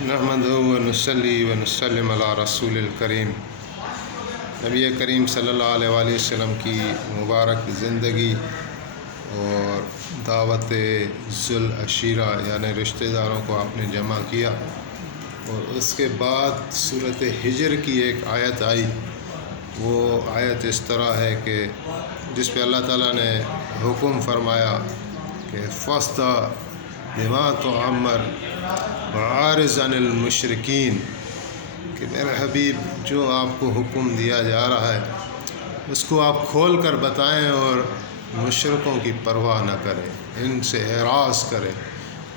نحمدہ و نصلی و نسلم علی رسول الکریم۔ نبی کریم صلی اللہ علیہ وآلہ وسلم کی مبارک زندگی اور دعوت ذو العشیرہ یعنی رشتہ داروں کو آپ نے جمع کیا، اور اس کے بعد سورۃ ہجر کی ایک آیت آئی۔ وہ آیت اس طرح ہے کہ جس پہ اللہ تعالیٰ نے حکم فرمایا کہ فاصدع بما تؤمر وأعرض عن المشرکین، کہ میرے حبیب جو آپ کو حکم دیا جا رہا ہے اس کو آپ کھول کر بتائیں اور مشرکوں کی پرواہ نہ کریں، ان سے اعراض کریں،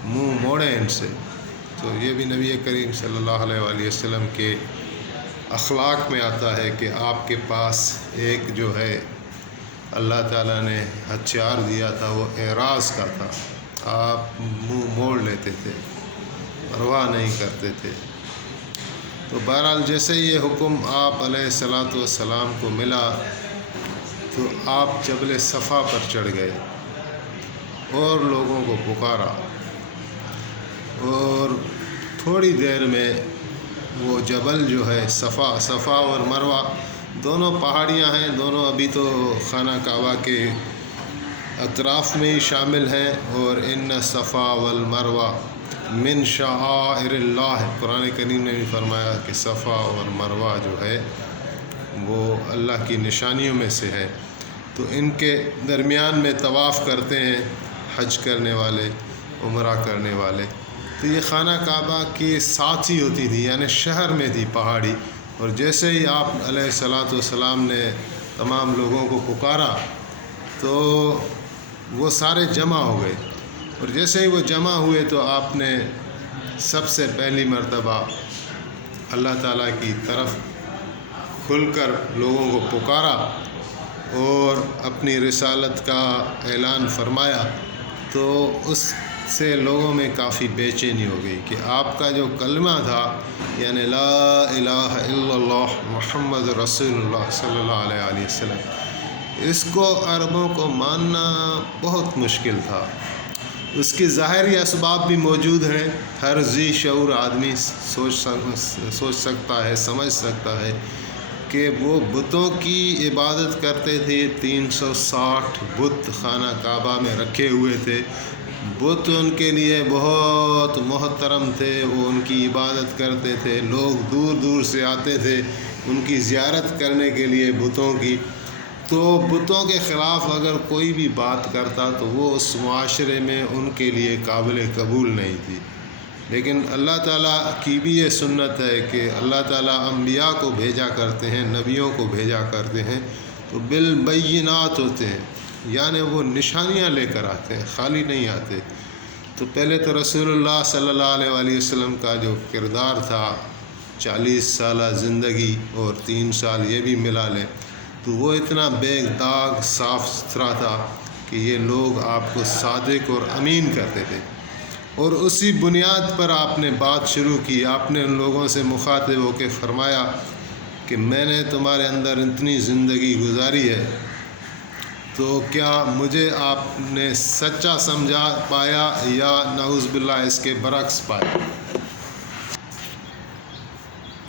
منہ موڑیں ان سے۔ تو یہ بھی نبی کریم صلی اللہ علیہ وآلہ وسلم کے اخلاق میں آتا ہے کہ آپ کے پاس ایک جو ہے اللہ تعالیٰ نے ہتھیار دیا تھا، وہ اعراض کا تھا۔ آپ منہ موڑ لیتے تھے، پرواہ نہیں کرتے تھے۔ تو بہرحال جیسے یہ حکم آپ علیہ الصلاۃ والسلام کو ملا تو آپ جبل صفا پر چڑھ گئے اور لوگوں کو پکارا، اور تھوڑی دیر میں وہ جبل جو ہے صفا اور مروہ دونوں پہاڑیاں ہیں، دونوں ابھی تو خانہ کعبہ کے اطراف میں ہی شامل ہیں، اور ان صفا والمروہ من شعائر اللہ، قرآن کریم نے بھی فرمایا کہ صفا اور مروہ جو ہے وہ اللہ کی نشانیوں میں سے ہے۔ تو ان کے درمیان میں طواف کرتے ہیں حج کرنے والے، عمرہ کرنے والے۔ تو یہ خانہ کعبہ کے ساتھ ہی ہوتی تھی، یعنی شہر میں تھی پہاڑی، اور جیسے ہی آپ علیہ الصلاۃ والسلام نے تمام لوگوں کو پکارا تو وہ سارے جمع ہو گئے، اور جیسے ہی وہ جمع ہوئے تو آپ نے سب سے پہلی مرتبہ اللہ تعالیٰ کی طرف کھل کر لوگوں کو پکارا اور اپنی رسالت کا اعلان فرمایا۔ تو اس سے لوگوں میں کافی بے چینی ہو گئی کہ آپ کا جو کلمہ تھا، یعنی لا الہ الا اللہ محمد رسول اللہ صلی اللہ علیہ وآلہ وسلم، اس کو عربوں کو ماننا بہت مشکل تھا۔ اس کے ظاہری اسباب بھی موجود ہیں، ہر ذی شعور آدمی سوچ سکتا ہے، سمجھ سکتا ہے کہ وہ بتوں کی عبادت کرتے تھے۔ 360 بت خانہ کعبہ میں رکھے ہوئے تھے، بت ان کے لیے بہت محترم تھے، وہ ان کی عبادت کرتے تھے، لوگ دور دور سے آتے تھے ان کی زیارت کرنے کے لیے بتوں کی۔ تو بتوں کے خلاف اگر کوئی بھی بات کرتا تو وہ اس معاشرے میں ان کے لیے قابل قبول نہیں تھی۔ لیکن اللہ تعالیٰ کی بھی یہ سنت ہے کہ اللہ تعالیٰ انبیاء کو بھیجا کرتے ہیں، نبیوں کو بھیجا کرتے ہیں تو بالبینات ہوتے ہیں، یعنی وہ نشانیاں لے کر آتے ہیں، خالی نہیں آتے۔ تو پہلے تو رسول اللہ صلی اللہ علیہ وآلہ وسلم کا جو کردار تھا، 40 سالہ زندگی اور 3 سال یہ بھی ملا لیں، تو وہ اتنا بے داغ صاف ستھرا تھا کہ یہ لوگ آپ کو صادق اور امین کہتے تھے، اور اسی بنیاد پر آپ نے بات شروع کی۔ آپ نے ان لوگوں سے مخاطب ہو کے فرمایا کہ میں نے تمہارے اندر اتنی زندگی گزاری ہے، تو کیا مجھے آپ نے سچا سمجھا پایا یا نعوذ باللہ اس کے برعکس پایا؟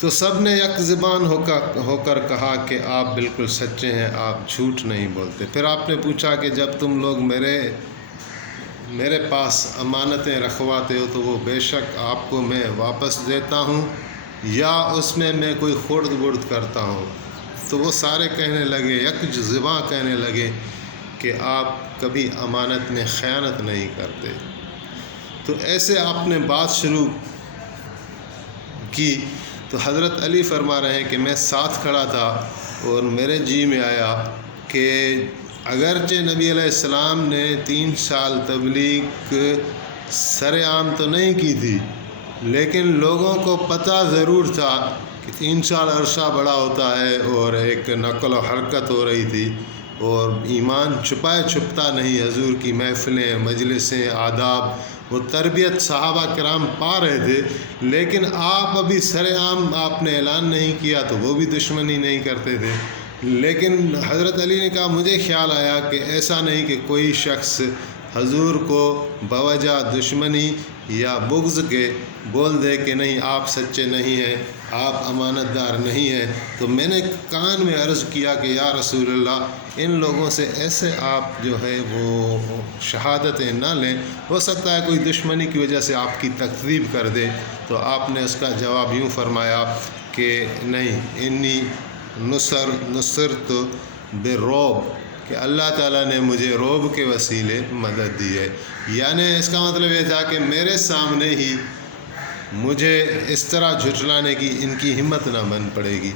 تو سب نے یک زبان ہو کر کہا کہ آپ بالکل سچے ہیں، آپ جھوٹ نہیں بولتے۔ پھر آپ نے پوچھا کہ جب تم لوگ میرے پاس امانتیں رکھواتے ہو تو وہ بے شک آپ کو میں واپس دیتا ہوں یا اس میں کوئی خرد برد کرتا ہوں؟ تو وہ سارے کہنے لگے، یک زباں کہنے لگے کہ آپ کبھی امانت میں خیانت نہیں کرتے۔ تو ایسے آپ نے بات شروع کی تو حضرت علی فرما رہے ہیں کہ میں ساتھ کھڑا تھا اور میرے جی میں آیا کہ اگرچہ نبی علیہ السلام نے 3 سال تبلیغ سر عام تو نہیں کی تھی، لیکن لوگوں کو پتہ ضرور تھا کہ 3 سال عرصہ بڑا ہوتا ہے، اور ایک نقل و حرکت ہو رہی تھی، اور ایمان چھپائے چھپتا نہیں۔ حضور کی محفلیں، مجلسیں، آداب، وہ تربیت صحابہ کرام پا رہے تھے، لیکن آپ ابھی سر عام آپ نے اعلان نہیں کیا تو وہ بھی دشمنی نہیں کرتے تھے۔ لیکن حضرت علی نے کہا مجھے خیال آیا کہ ایسا نہیں کہ کوئی شخص حضور کو بوجہ دشمنی یا بغض کے بول دے کہ نہیں آپ سچے نہیں ہیں، آپ امانت دار نہیں ہیں، تو میں نے کان میں عرض کیا کہ یا رسول اللہ ان لوگوں سے ایسے آپ جو ہے وہ شہادتیں نہ لیں، ہو سکتا ہے کوئی دشمنی کی وجہ سے آپ کی تکذیب کر دے۔ تو آپ نے اس کا جواب یوں فرمایا کہ نہیں، انی نصرت بالرعب، کہ اللہ تعالیٰ نے مجھے رعب کے وسیلے مدد دی ہے۔ یعنی اس کا مطلب یہ تھا کہ میرے سامنے ہی مجھے اس طرح جھٹلانے کی ان کی ہمت نہ بن پڑے گی۔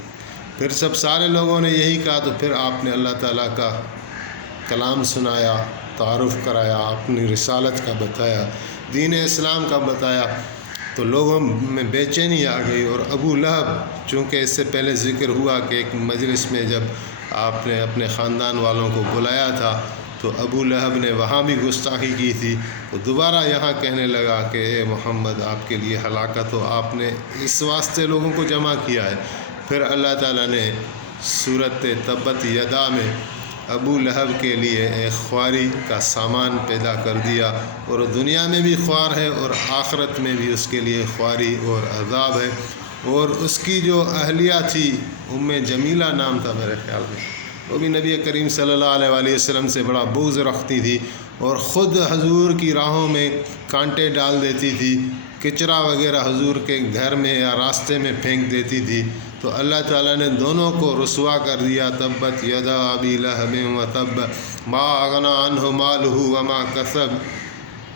پھر سب سارے لوگوں نے یہی کہا، تو پھر آپ نے اللہ تعالیٰ کا کلام سنایا، تعارف کرایا، اپنی رسالت کا بتایا، دین اسلام کا بتایا، تو لوگوں میں بے چینی آ گئی۔ اور ابو لہب، چونکہ اس سے پہلے ذکر ہوا کہ ایک مجلس میں جب آپ نے اپنے خاندان والوں کو بلایا تھا تو ابو لہب نے وہاں بھی گستاخی کی تھی، تو دوبارہ یہاں کہنے لگا کہ اے محمد آپ کے لیے ہلاکت ہو، آپ نے اس واسطے لوگوں کو جمع کیا ہے۔ پھر اللہ تعالیٰ نے سورۃ تبت یدا میں ابو لہب کے لیے ایک خواری کا سامان پیدا کر دیا، اور دنیا میں بھی خوار ہے اور آخرت میں بھی اس کے لیے خواری اور عذاب ہے۔ اور اس کی جو اہلیہ تھی ام جمیلہ نام تھا میرے خیال میں، وہ بھی نبی کریم صلی اللہ علیہ وآلہ وسلم سے بڑا بغض رکھتی تھی، اور خود حضور کی راہوں میں کانٹے ڈال دیتی تھی، کچرا وغیرہ حضور کے گھر میں یا راستے میں پھینک دیتی تھی۔ تو اللہ تعالیٰ نے دونوں کو رسوا کر دیا، تبت یدا ابی لہب وتب ما اغنی عنہ مالہ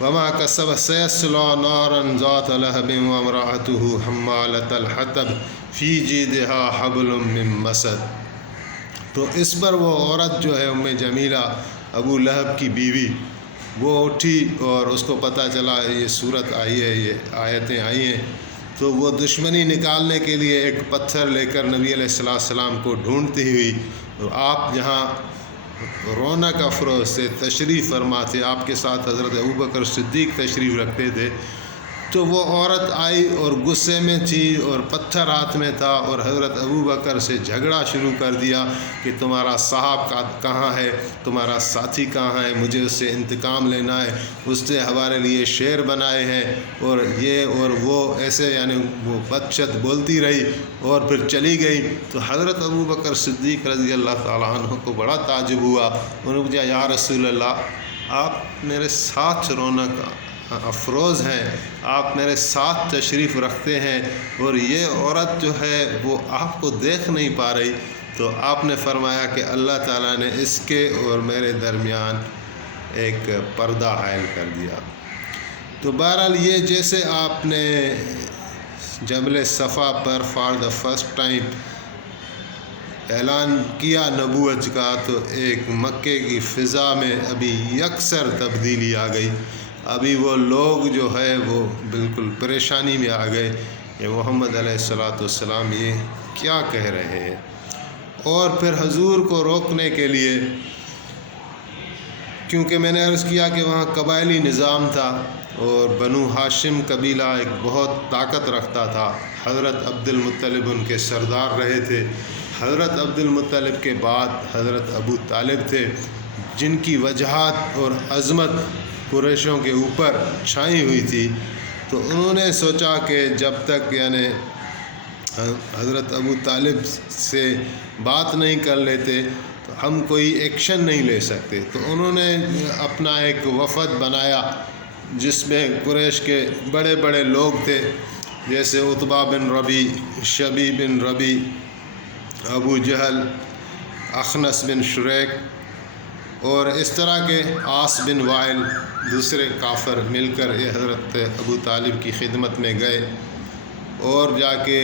وما کسب سیصلی نارا ذات لہب وامرأتہ حمالۃ الحطب فی جیدہا حبل من مسد۔ تو اس پر وہ عورت جو ہے ام جمیلہ، ابو لہب کی بیوی، وہ اٹھی اور اس کو پتہ چلا یہ صورت آئی ہے، یہ آیتیں آئی ہیں، تو وہ دشمنی نکالنے کے لیے ایک پتھر لے کر نبی علیہ السلام کو ڈھونڈتی ہوئی، تو آپ جہاں رونق افروز سے تشریف فرما تھے، آپ کے ساتھ حضرت ابوبکر صدیق تشریف رکھتے تھے، تو وہ عورت آئی اور غصے میں تھی اور پتھر ہاتھ میں تھا، اور حضرت ابوبکر سے جھگڑا شروع کر دیا کہ تمہارا صاحب کہاں ہے، تمہارا ساتھی کہاں ہے، مجھے اس سے انتقام لینا ہے، اس نے ہمارے لیے شعر بنائے ہیں، اور یہ اور وہ ایسے، یعنی وہ بدشت بولتی رہی اور پھر چلی گئی۔ تو حضرت ابوبکر صدیق رضی اللہ تعالیٰ عنہ کو بڑا تعجب ہوا، انہوں نے پوچھا یا رسول اللہ آپ میرے ساتھ رونق افروز ہیں، آپ میرے ساتھ تشریف رکھتے ہیں، اور یہ عورت جو ہے وہ آپ کو دیکھ نہیں پا رہی۔ تو آپ نے فرمایا کہ اللہ تعالیٰ نے اس کے اور میرے درمیان ایک پردہ حائل کر دیا۔ تو بہرحال یہ جیسے آپ نے جبل صفا پر فار دا فرسٹ ٹائم اعلان کیا نبوت کا، تو ایک مکے کی فضا میں ابھی یکسر تبدیلی آ گئی۔ ابھی وہ لوگ جو ہے وہ بالکل پریشانی میں آ گئے کہ محمد علیہ السلام یہ کیا کہہ رہے ہیں۔ اور پھر حضور کو روکنے کے لیے، کیونکہ میں نے عرض کیا کہ وہاں قبائلی نظام تھا اور بنو ہاشم قبیلہ ایک بہت طاقت رکھتا تھا، حضرت عبد المطلب ان کے سردار رہے تھے، حضرت عبد المطلب کے بعد حضرت ابو طالب تھے، جن کی وجاہت اور عظمت قریشوں کے اوپر چھائی ہوئی تھی۔ تو انہوں نے سوچا کہ جب تک یعنی حضرت ابو طالب سے بات نہیں کر لیتے تو ہم کوئی ایکشن نہیں لے سکتے۔ تو انہوں نے اپنا ایک وفد بنایا جس میں قریش کے بڑے بڑے لوگ تھے، جیسے عتبہ بن ربی، شبی بن ربی، ابو جہل، اخنس بن شریک، اور اس طرح کے عاص بن وائل، دوسرے کافر مل کر یہ حضرت ابو طالب کی خدمت میں گئے اور جا کے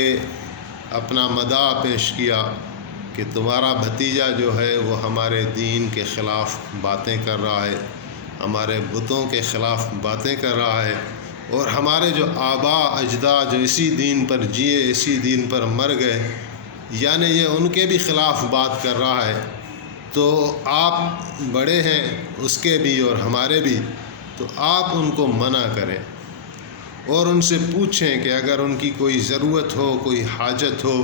اپنا مداح پیش کیا کہ تمہارا بھتیجا جو ہے وہ ہمارے دین کے خلاف باتیں کر رہا ہے، ہمارے بتوں کے خلاف باتیں کر رہا ہے، اور ہمارے جو آباء اجداد جو اسی دین پر جیے، اسی دین پر مر گئے، یعنی یہ ان کے بھی خلاف بات کر رہا ہے۔ تو آپ بڑے ہیں اس کے بھی اور ہمارے بھی، تو آپ ان کو منع کریں اور ان سے پوچھیں کہ اگر ان کی کوئی ضرورت ہو، کوئی حاجت ہو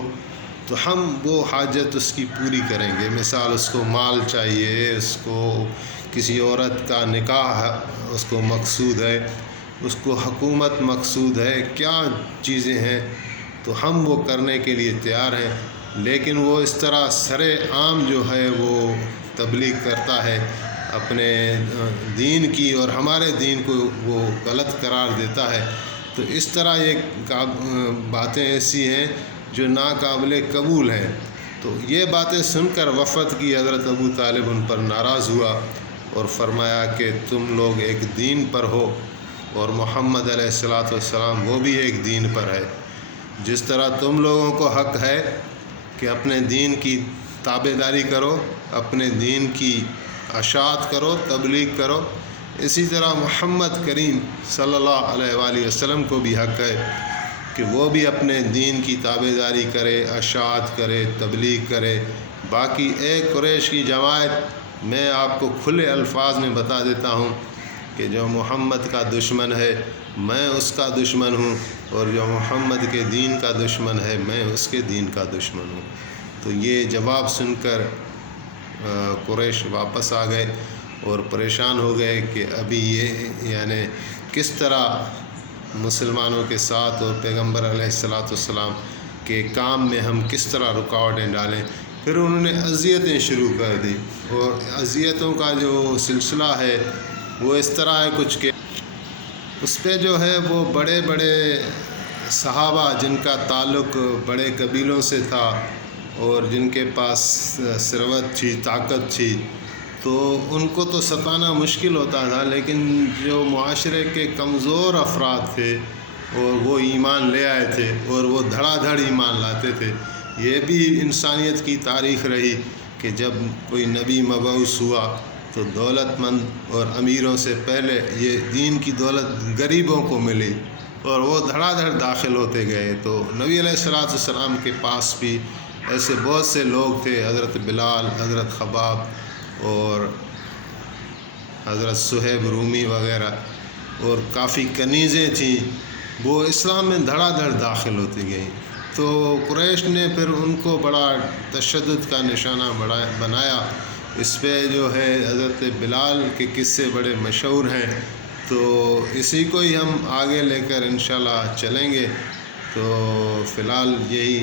تو ہم وہ حاجت اس کی پوری کریں گے۔ مثال اس کو مال چاہیے، اس کو کسی عورت کا نکاح اس کو مقصود ہے، اس کو حکومت مقصود ہے، کیا چیزیں ہیں، تو ہم وہ کرنے کے لیے تیار ہیں، لیکن وہ اس طرح سر عام جو ہے وہ تبلیغ کرتا ہے اپنے دین کی، اور ہمارے دین کو وہ غلط قرار دیتا ہے، تو اس طرح یہ باتیں ایسی ہیں جو ناقابل قبول ہیں۔ تو یہ باتیں سن کر وفد کی حضرت ابو طالب ان پر ناراض ہوا اور فرمایا کہ تم لوگ ایک دین پر ہو اور محمد علیہ السلام وہ بھی ایک دین پر ہے، جس طرح تم لوگوں کو حق ہے کہ اپنے دین کی تابع داری کرو، اپنے دین کی اشاعت کرو، تبلیغ کرو، اسی طرح محمد کریم صلی اللہ علیہ وآلہ وسلم کو بھی حق ہے کہ وہ بھی اپنے دین کی تابع داری کرے، اشاعت کرے، تبلیغ کرے۔ باقی قریش کی جماعت، میں آپ کو کھلے الفاظ میں بتا دیتا ہوں کہ جو محمد کا دشمن ہے میں اس کا دشمن ہوں، اور جو محمد کے دین کا دشمن ہے میں اس کے دین کا دشمن ہوں۔ تو یہ جواب سن کر قریش واپس آ گئے اور پریشان ہو گئے کہ ابھی یہ یعنی کس طرح مسلمانوں کے ساتھ اور پیغمبر علیہ السلام کے کام میں ہم کس طرح رکاوٹیں ڈالیں۔ پھر انہوں نے اذیتیں شروع کر دی، اور اذیتوں کا جو سلسلہ ہے وہ اس طرح ہے کچھ کہ اس پہ جو ہے وہ بڑے بڑے صحابہ جن کا تعلق بڑے قبیلوں سے تھا اور جن کے پاس ثروت تھی، طاقت تھی، تو ان کو تو ستانا مشکل ہوتا تھا، لیکن جو معاشرے کے کمزور افراد تھے اور وہ ایمان لے آئے تھے اور وہ دھڑا دھڑ ایمان لاتے تھے۔ یہ بھی انسانیت کی تاریخ رہی کہ جب کوئی نبی مبعوث ہوا تو دولت مند اور امیروں سے پہلے یہ دین کی دولت غریبوں کو ملی اور وہ دھڑا دھڑ داخل ہوتے گئے۔ تو نبی علیہ السلام کے پاس بھی ایسے بہت سے لوگ تھے، حضرت بلال، حضرت خباب اور حضرت صہیب رومی وغیرہ، اور کافی کنیزیں تھیں، وہ اسلام میں دھڑا دھڑ داخل ہوتی گئیں۔ تو قریش نے پھر ان کو بڑا تشدد کا نشانہ بنایا۔ اس پہ جو ہے حضرت بلال کے قصے بڑے مشہور ہیں، تو اسی کو ہی ہم آگے لے کر انشاءاللہ چلیں گے۔ تو فی الحال یہی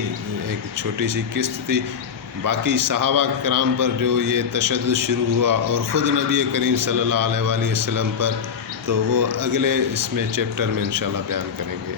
ایک چھوٹی سی قسط تھی۔ باقی صحابہ کرام پر جو یہ تشدد شروع ہوا اور خود نبی کریم صلی اللہ علیہ وآلہ وسلم پر، تو وہ اگلے اس میں چیپٹر میں انشاءاللہ بیان کریں گے۔